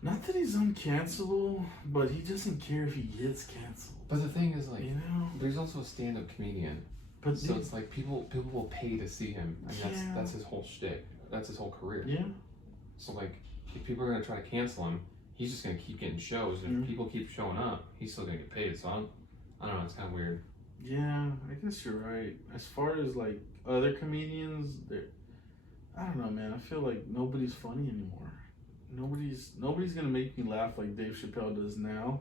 Not that he's uncancelable, but he doesn't care if he gets canceled. But the thing is, like, there's also a stand-up comedian. But so it's like people will pay to see him. I mean, that's his whole shtick. That's his whole career. Yeah. So like, if people are gonna try to cancel him, he's just gonna keep getting shows, and if people keep showing up, he's still gonna get paid. So I don't know. It's kind of weird. Yeah, I guess you're right. As far as like other comedians, I don't know, man. I feel like nobody's funny anymore. Nobody's gonna make me laugh like Dave Chappelle does now.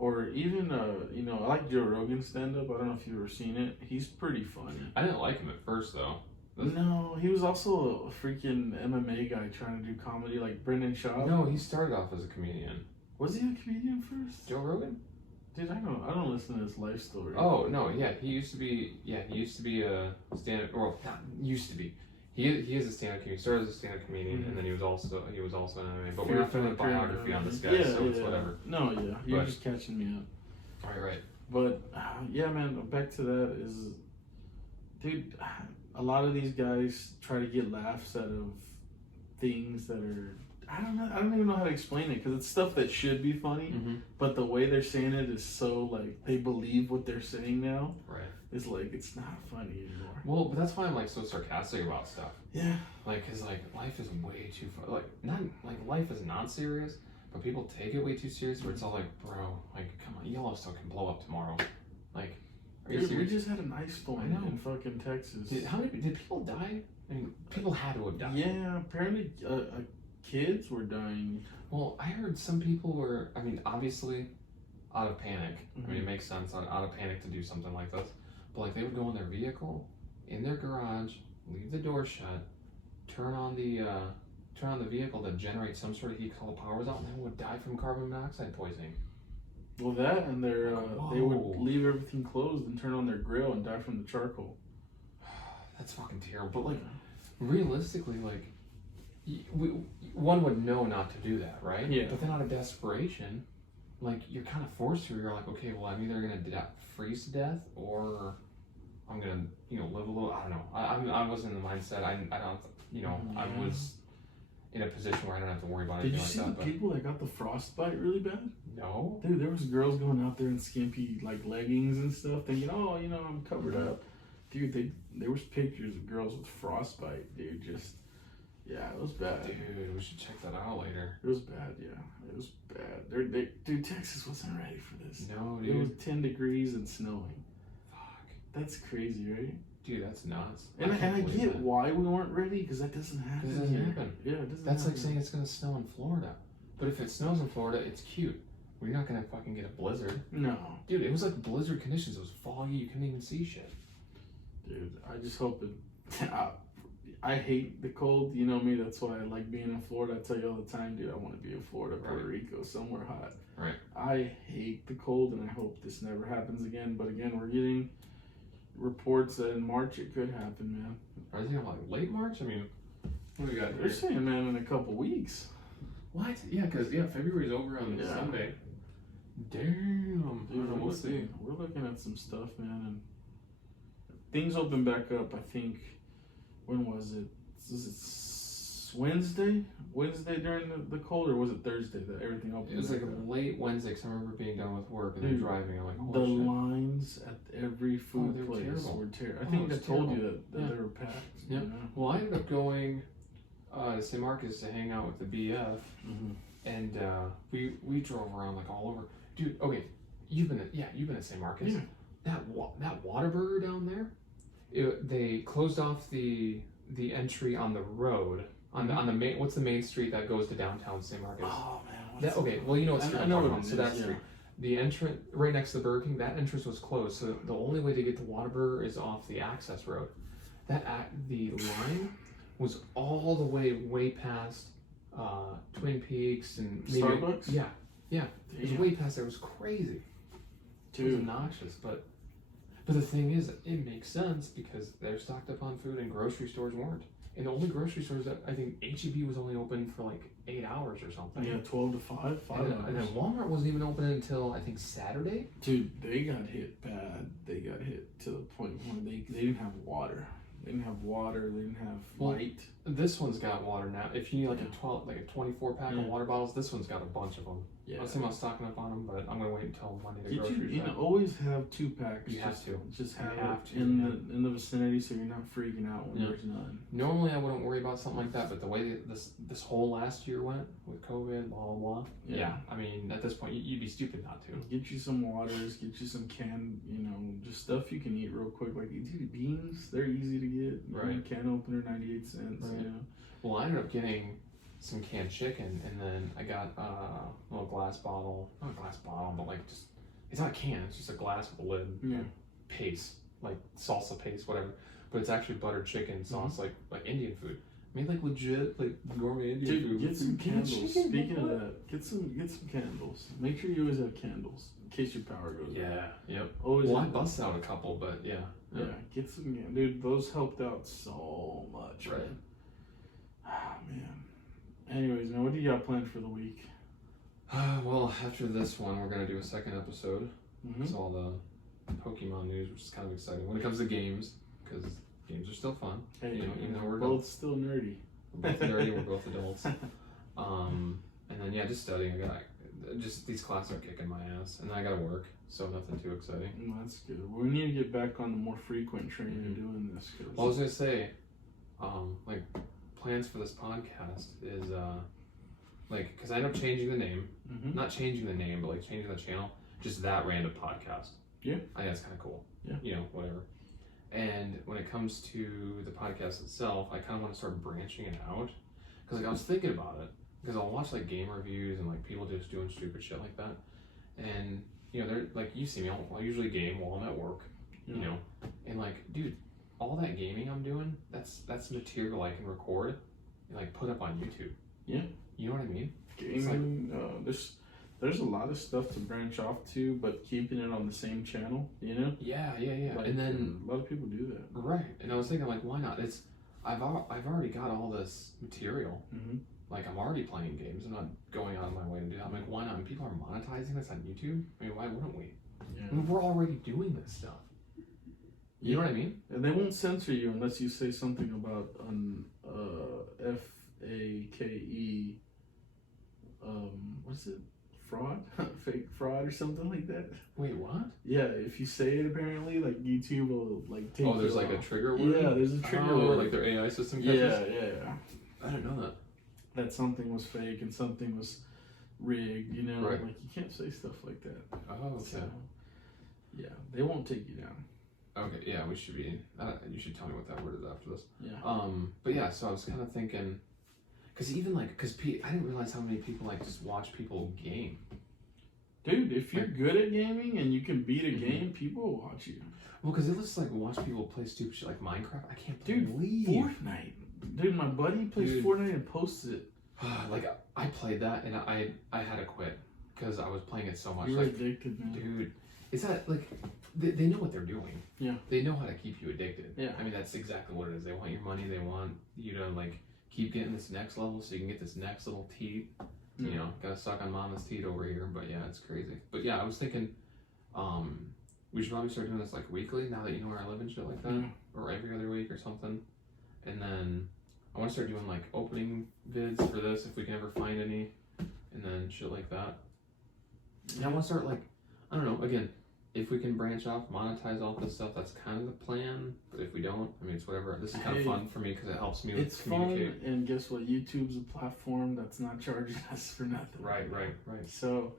Or even, I like Joe Rogan's stand-up. I don't know if you've ever seen it. He's pretty funny. I didn't like him at first, though. No, he was also a freaking MMA guy trying to do comedy, like Brendan Schaub. No, he started off as a comedian. Was he a comedian first? Joe Rogan? Dude, I don't listen to his life story. Oh, no, yeah, he used to be a stand-up, well, not used to be. He is a stand-up comedian. He started as a stand-up comedian, and then he was also an MMA. But we're not doing a biography on this guy, so it's whatever. No, yeah, you're just catching me up. Right. But yeah, man. Back to that is, dude. A lot of these guys try to get laughs out of things that are. I don't know. I don't even know how to explain it because it's stuff that should be funny, but the way they're saying it is so like they believe what they're saying now. Right. It's like it's not funny anymore. Well, but that's why I'm like so sarcastic about stuff. Yeah. Like, cause like life is way too fun. Like not like life is not serious, but people take it way too serious. Where it's all like, bro, like come on, Yellowstone can blow up tomorrow. Like, are you serious? We just had an ice storm in fucking Texas. Did people die? I mean, people had to have died. Yeah, apparently kids were dying. Well, I heard some people were. I mean, obviously, out of panic. I mean, it makes sense out of panic to do something like this. But like they would go in their vehicle, in their garage, leave the door shut, turn on the vehicle to generate some sort of heat called the powers out, and they would die from carbon monoxide poisoning. Well, that and they would leave everything closed and turn on their grill and die from the charcoal. That's fucking terrible. But like, realistically, like, one would know not to do that, right? Yeah. But then out of desperation, like you're kind of forced to. You're like, okay, well, I'm either gonna freeze to death or I'm gonna, live a little. I don't know. I was in the mindset. I don't. I was in a position where I don't have to worry about anything like that. Did you see the people that got the frostbite really bad? No. Dude, there was girls going out there in skimpy like leggings and stuff, thinking, oh, I'm covered up. Dude, there was pictures of girls with frostbite. Dude, yeah, it was bad. Dude, we should check that out later. It was bad, yeah. It was bad. Dude, Texas wasn't ready for this. No, dude. It was 10 degrees and snowing. Fuck. That's crazy, right? Dude, that's nuts. And I get why we weren't ready, because that doesn't happen. It doesn't happen. Yeah, it doesn't That's happen. like saying it's going to snow in Florida. But if it snows in Florida, it's cute. We're not going to fucking get a blizzard. No. Dude, it was like blizzard conditions. It was foggy. You couldn't even see shit. Dude, I just hope it... I hate the cold, you know me, that's why I like being in Florida. I tell you all the time, dude, I want to be in Florida, Puerto Rico, somewhere hot. Right. I hate the cold, and I hope this never happens again. But again, we're getting reports that in March it could happen, man. Are they like late March? I mean, what do we got here? They're saying, man, in a couple weeks. What? Yeah, because February's over on Sunday. Damn. Dude, we'll see. We're looking at some stuff, man, and things open back up, I think. When was it? Was it Wednesday? Wednesday during the cold, or was it Thursday that everything opened? It was like a late Wednesday, because I remember being done with work and then driving. I'm like, holy shit. The lines at every food place were terrible. I think I told you that they were packed. Yeah. Well, I ended up going to St. Marcus to hang out with the BF, and we drove around like all over. Dude, okay, you've been at St. Marcus. Yeah. That Whataburger down there. They closed off the entry on the road on the main. What's the main street that goes to downtown St. Marcus? Oh man. Okay, well, you know what street I'm talking about. So that street, yeah. The entrance right next to the Burger King, that entrance was closed. So the only way to get to Whataburger is off the access road. The line was all the way past Twin Peaks and maybe, Starbucks. Yeah. It was way past there. It was crazy. Dude. It was obnoxious, but the thing is, it makes sense because they're stocked up on food and grocery stores weren't. And the only grocery stores that I think H-E-B was only open for like 8 hours or something. Yeah, 12 to 5 hours. And then Walmart wasn't even open until I think Saturday. Dude, they got hit bad. They got hit to the point where they didn't have water. They didn't have water. They didn't have light. This one's got water now. If you need like a 24 pack of water bottles, this one's got a bunch of them. Yeah. I was thinking about stocking up on them, but I'm gonna wait until Monday to grocery shop. Always have 2 packs. You have to. Just have it in the vicinity so you're not freaking out when there's none. Normally I wouldn't worry about something like that, but the way this whole last year went with COVID, blah blah blah. Yeah. I mean, at this point, you'd be stupid not to. Get you some waters. Get you some canned, just stuff you can eat real quick. Like, dude, beans, they're easy to get. Right. Can opener, 98 cents. Right. Well, I ended up getting some canned chicken, and then I got a little glass bottle, not a glass bottle, but like just, it's not a can, it's just a glass with a lid. Yeah. Paste, like salsa paste, whatever. But it's actually buttered chicken sauce, like Indian food. Made like legit, like gourmet Indian food. Get some candles. Speaking of that, get some candles. Make sure you always have candles in case your power goes out. Yep. Always. Well, I busted out a couple, but yeah. Yeah, get some games. Dude, those helped out so much. Right. Man. Ah, man. Anyways, man, what do you got planned for the week? Well, after this one, we're going to do a second episode. Mm-hmm. It's all the Pokemon news, which is kind of exciting when it comes to games, because games are still fun. Hey, you know, even though we're both adults. still nerdy. We're both nerdy, we're both adults. And then, just studying. I got just these classes are kicking my ass. And then I got to work, so nothing too exciting. That's good. We need to get back on the more frequent train of doing this. Well, I was going to say, like, plans for this podcast is, like, because I end up changing the name. Mm-hmm. Not changing the name, but, like, changing the channel. Just that random podcast. Yeah. I think that's kind of cool. Yeah. You know, whatever. And when it comes to the podcast itself, I kind of want to start branching it out. Because, like, I was thinking about it. Because I'll watch, like, game reviews and, like, people just doing stupid shit like that. And, you know, they're, like, you see me, I'll usually game while I'm at work, you know. And, like, dude, all that gaming I'm doing, that's material I can record and, like, put up on YouTube. Yeah. You know what I mean? Gaming, there's a lot of stuff to branch off to, but keeping it on the same channel, you know? Yeah. Like, and then a lot of people do that. Right. And I was thinking, like, why not? I've already got all this material. Mm-hmm. Like, I'm already playing games. I'm not going out of my way to do that. I'm like, why not? And people are monetizing this on YouTube. I mean, why wouldn't we? Yeah. I mean, we're already doing this stuff. You know what I mean? And they won't censor you unless you say something about FAKE. What's it? Fraud? Fake fraud or something like that. Wait, what? Yeah, if you say it, apparently, like YouTube will like take. Oh, there's like a trigger word. Yeah, there's a trigger word. Like their AI system catches. Yeah. I didn't know that. That something was fake and something was rigged. You know, right. Like you can't say stuff like that. Oh, okay. So, yeah, they won't take you down. Okay, yeah, we should be. You should tell me what that word is after this. Yeah. But yeah, so I was kind of thinking, because I didn't realize how many people like just watch people game. Dude, if you're good at gaming and you can beat a game, people will watch you. Well, because it looks like watch people play stupid shit like Minecraft. I can't believe. Fortnite. Dude, my buddy plays Fortnite and posts it. Like I played that and I had to quit because I was playing it so much. You're like, addicted, man. Dude, is that like they know what they're doing? Yeah. They know how to keep you addicted. Yeah. I mean, that's exactly what it is. They want your money. They want you to like keep getting this next level so you can get this next little teat. You know, gotta suck on mama's teat over here. But yeah, it's crazy. But yeah, I was thinking, we should probably start doing this like weekly now that you know where I live and shit like that, or every other week or something. And then I want to start doing like opening vids for this if we can ever find any, and then shit like that. And I want to start like, I don't know, again, if we can branch off, monetize all this stuff, that's kind of the plan. But if we don't, I mean, it's whatever. This is kind of fun for me because it helps me communicate. Fun, and guess what? YouTube's a platform that's not charging us for nothing. Right. So,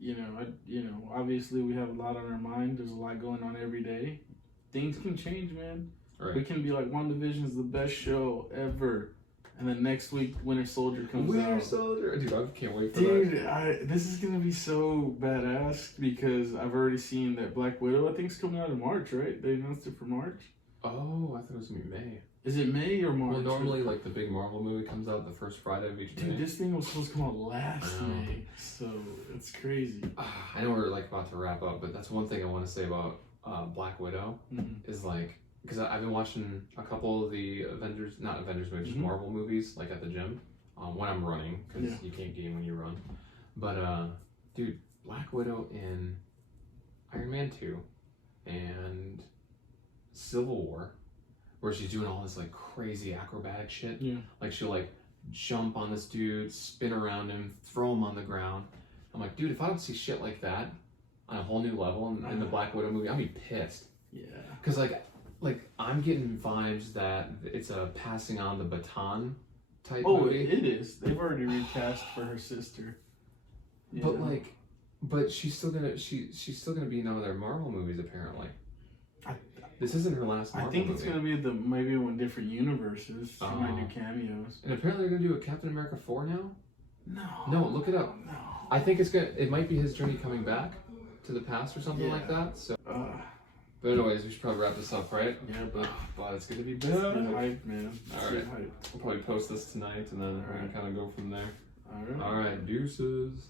you know, obviously we have a lot on our mind. There's a lot going on every day. Things can change, man. Right. We can be like, WandaVision is the best show ever. And then next week, Winter Soldier comes out. Winter Soldier! Dude, I can't wait for that. Dude, this is going to be so badass because I've already seen that Black Widow, I think, is coming out in March, right? They announced it for March? Oh, I thought it was going to be May. Is it May or March? Well, normally, like, the big Marvel movie comes out the first Friday of each May. Dude, this thing was supposed to come out last May, so it's crazy. I know we're, like, about to wrap up, but that's one thing I want to say about Black Widow is, like, because I've been watching a couple of the not Avengers movies, just Marvel movies, like at the gym, when I'm running, because you can't game when you run. But, dude, Black Widow in Iron Man 2 and Civil War, where she's doing all this, like, crazy acrobatic shit. Yeah. Like, she'll, like, jump on this dude, spin around him, throw him on the ground. I'm like, dude, if I don't see shit like that on a whole new level in the Black Widow movie, I'll be pissed. Yeah. Because, like, I'm getting vibes that it's a passing on the baton type movie. Oh, it is. They've already recast for her sister. Yeah. But she's still gonna be in other Marvel movies apparently. This isn't her last Marvel movie. I think it's gonna be maybe in different universes. She might do cameos. And apparently they're gonna do a Captain America 4 now. No, look it up. No. I think it might be his journey coming back to the past or something like that. So. But anyways, we should probably wrap this up, right? Yeah, but it's gonna be big. Hype, man. Alright. We'll probably post this tonight and then we can kind of go from there. Alright. Alright, deuces.